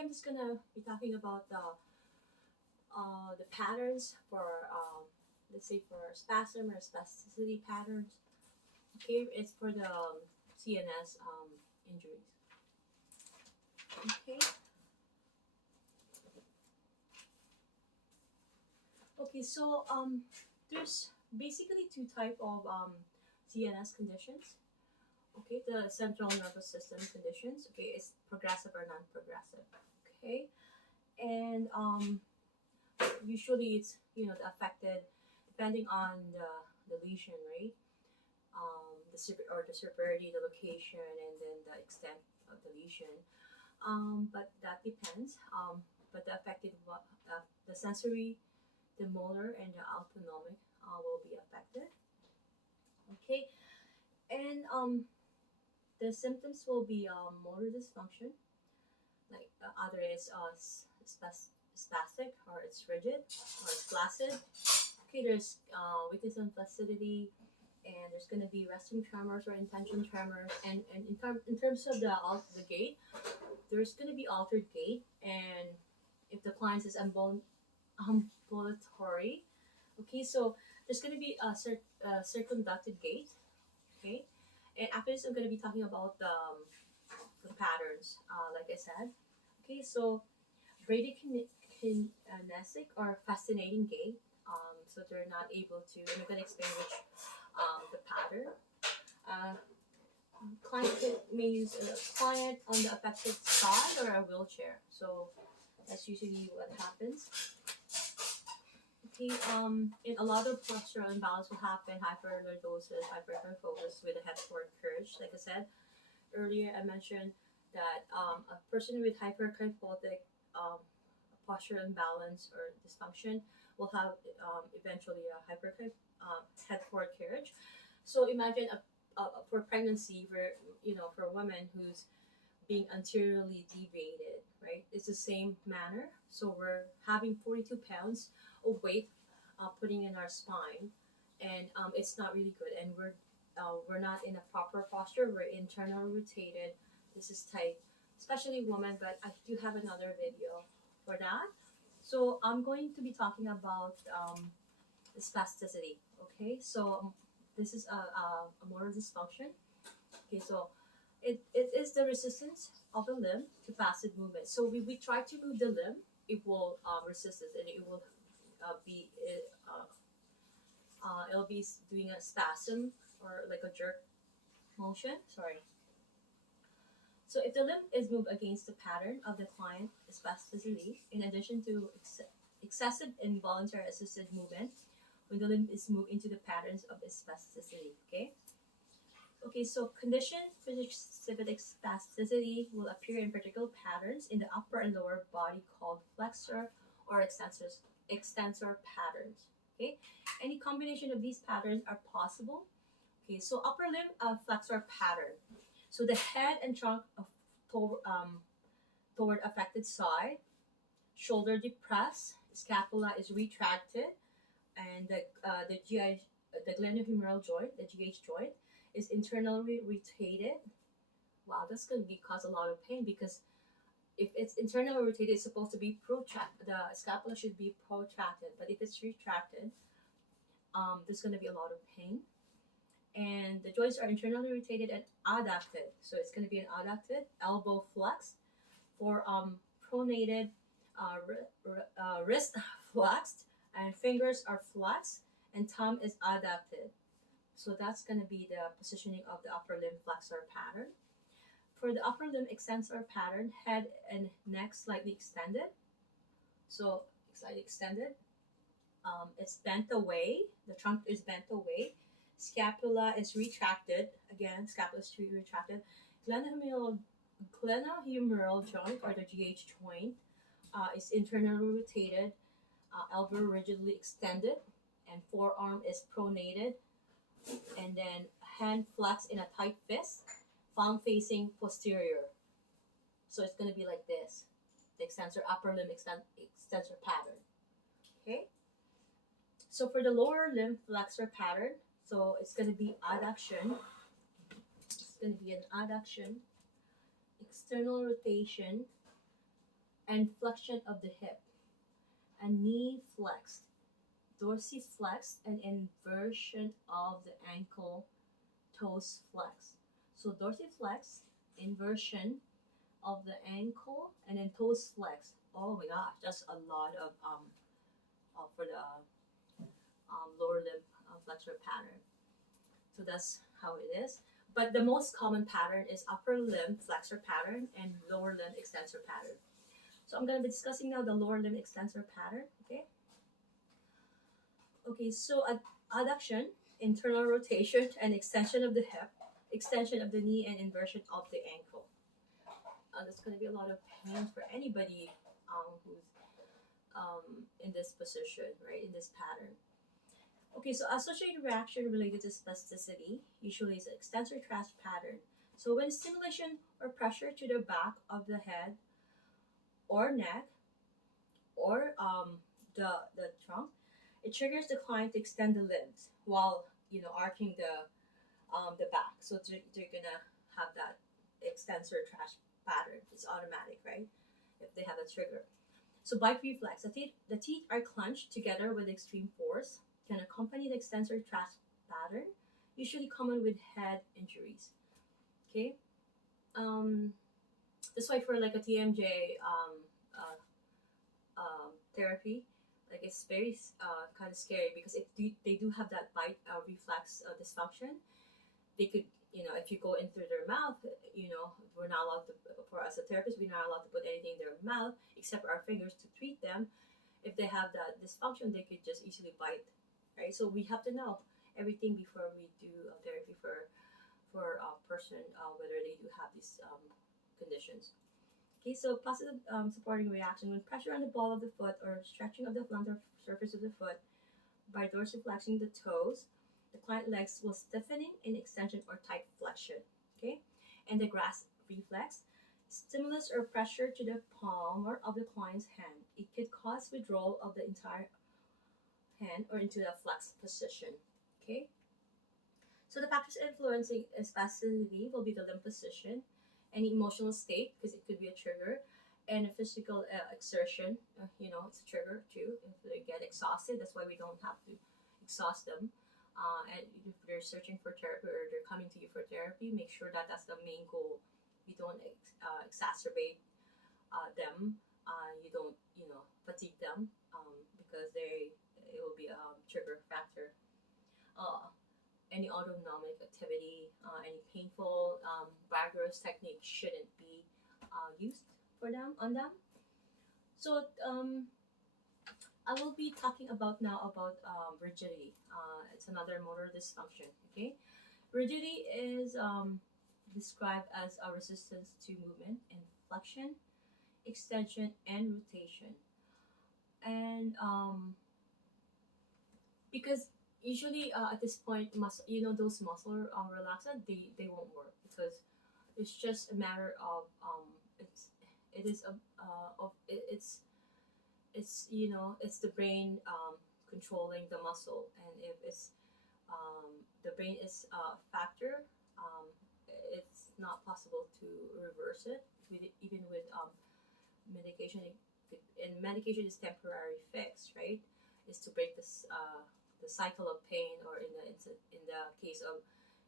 I'm just gonna be talking about the patterns for let's say for spasm or spasticity patterns. Okay, it's for the CNS injuries. Okay, okay. So there's basically two type of CNS conditions. Okay, the central nervous system conditions. Okay, it's progressive or non-progressive. Okay, and usually it's the affected depending on the lesion, right? The severity, the location, and then the extent of the lesion. But that depends. But the affected, the sensory, the motor, and the autonomic will be affected. Okay, and the symptoms will be motor dysfunction, like other is spastic, or it's rigid, or it's flaccid. Okay, there's weakness and flaccidity, and there's going to be resting tremors or intention tremors, and in terms of the gait, there's going to be altered gait, and if the client is ambulatory, okay, so there's going to be a circumducted gait, okay, and after this I'm going to be talking about the patterns, like I said, okay, so bradykinetic or fascinating gait, so they're not able to, and I'm going to explain which the pattern. Uh, may use a client on the affected side or a wheelchair. So that's usually what happens. Okay, in a lot of postural imbalance will happen, hyperlordosis, hyperkyphosis with a head forward curve. Like I said earlier, I mentioned that a person with hyperkyphotic postural imbalance or dysfunction will have eventually a head forward carriage. So imagine for pregnancy, for a woman who's being anteriorly deviated, right? It's the same manner. So we're having 42 pounds of weight putting in our spine, and it's not really good. And we're not in a proper posture. We're internally rotated. This is tight, especially women. But I do have another video for that. So I'm going to be talking about the spasticity. Okay, so this is a motor dysfunction. Okay, so it is the resistance of the limb to passive movement. So we try to move the limb, it will resist it, and it will it'll be doing a spasm or like a jerk motion. Sorry. So if the limb is moved against the pattern of the client spasticity, in addition to excessive involuntary assisted movement, when the limb is moved into the patterns of spasticity. Okay. Okay, so conditioned specific spasticity will appear in particular patterns in the upper and lower body called flexor or extensor patterns. Okay, any combination of these patterns are possible. Okay, so upper limb flexor pattern. So the head and trunk of toward affected side, shoulder depressed, scapula is retracted, and the GI, the glenohumeral joint, the GH joint, is internally rotated. Wow, that's going to be cause a lot of pain because if it's internally rotated, it's supposed to be protracted. The scapula should be protracted, but if it's retracted, there's going to be a lot of pain. And the joints are internally rotated and adducted, so it's going to be an adducted, elbow flexed, for pronated, wrist flexed, and fingers are flexed, and thumb is adducted. So that's going to be the positioning of the upper limb flexor pattern. For the upper limb extensor pattern, head and neck slightly extended. So slightly extended. It's bent away. The trunk is bent away. Scapula is retracted. Again, scapula is retracted. Glenohumeral joint or the GH joint is internally rotated. Elbow rigidly extended, and forearm is pronated, and then hand flexed in a tight fist, palm facing posterior. So it's going to be like this, the extensor upper limb extensor pattern. Okay. So for the lower limb flexor pattern, so it's going to be adduction. It's going to be an adduction, external rotation, and flexion of the hip, and knee flexed, dorsiflexed, and inversion of the ankle, toes flexed. So dorsiflex, inversion of the ankle, and then toes flexed. Oh my gosh, that's a lot of for the lower limb flexor pattern. So that's how it is. But the most common pattern is upper limb flexor pattern and lower limb extensor pattern. So I'm going to be discussing now the lower limb extensor pattern. Okay. Okay. So adduction, internal rotation, and extension of the hip, extension of the knee, and inversion of the ankle. That's going to be a lot of pain for anybody who's in this position, right? In this pattern. Okay, so associated reaction related to spasticity usually is an extensor thrust pattern. So when stimulation or pressure to the back of the head or neck or the trunk, it triggers the client to extend the limbs while arcing the back. So they're gonna have that extensor thrust pattern. It's automatic, right? If they have a trigger. So bite reflex. The teeth are clenched together with extreme force. Can accompany the extensor thrust pattern, usually common with head injuries. Okay, that's why for like a TMJ therapy, like it's very kind of scary because if they do have that bite reflex dysfunction, they could if you go into their mouth, we're not allowed to. For us, a therapist, we're not allowed to put anything in their mouth except our fingers to treat them. If they have that dysfunction, they could just easily bite. Right, so we have to know everything before we do therapy for a person whether they do have these conditions. Okay, so positive supporting reaction when pressure on the ball of the foot or stretching of the plantar surface of the foot by dorsiflexing the toes, the client legs will stiffening in extension or tight flexion. Okay, and the grasp reflex. Stimulus or pressure to the palm or of the client's hand. It could cause withdrawal of the entire hand or into the flex position. Okay, so the factors influencing spasticity will be the limb position, any emotional state because it could be a trigger, and a physical exertion. It's a trigger too. If they get exhausted, that's why we don't have to exhaust them. And if they're searching for therapy or they're coming to you for therapy, make sure that that's the main goal. You don't exacerbate them. You don't fatigue them because it will be a trigger factor. Any autonomic activity, any painful, vigorous technique shouldn't be used for them on them. So I will be talking about now about rigidity. It's another motor dysfunction. Okay, rigidity is described as a resistance to movement in flexion, extension, and rotation, and because usually at this point those muscle relaxant they won't work because it's just a matter of it is a of it, it's the brain controlling the muscle, and if it's the brain is a factor, um, it's not possible to reverse it even with medication. And medication is temporary fix, right? Is to break this the cycle of pain, or in the case of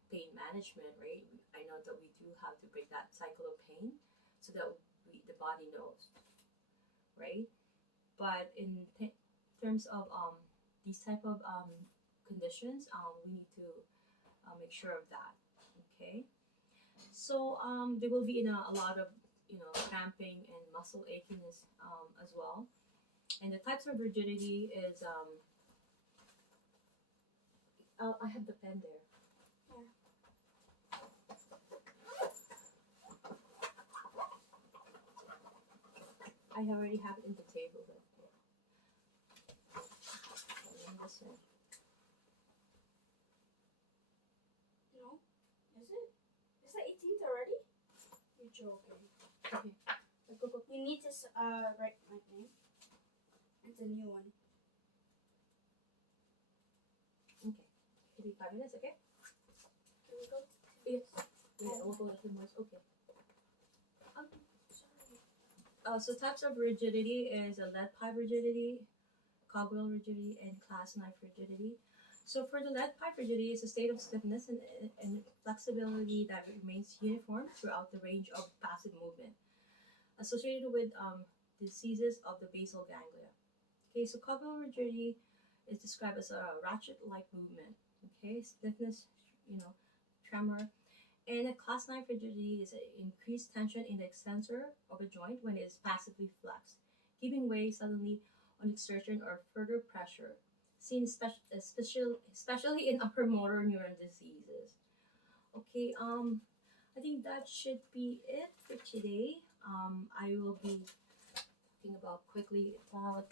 pain management, right? I know that we do have to break that cycle of pain so that the body knows, right? But in terms of these type of conditions, we need to make sure of that. Okay, so they will be in a lot of cramping and muscle aching as well. And the types of rigidity is I have the pen there. Yeah. I already have it in the table. But this one. No, is it? Is the 18th already? You're joking. Okay. Go. You need to write my name. It's a new one. Okay. It'll be 5 minutes, okay? Can we go? Yes. Yeah, we'll go to more. Okay. Sorry. So types of rigidity is a lead pipe rigidity, cogwheel rigidity, and clasp knife rigidity. So for the lead pipe rigidity, it's a state of stiffness and flexibility that remains uniform throughout the range of passive movement, associated with diseases of the basal ganglia. Okay, so cogwheel rigidity is described as a ratchet-like movement. Okay, stiffness, tremor, and a clasp knife rigidity is an increased tension in the extensor of a joint when it is passively flexed, giving way suddenly on exertion or further pressure, seen especially in upper motor neuron diseases. Okay, I think that should be it for today. I will be talking about quickly about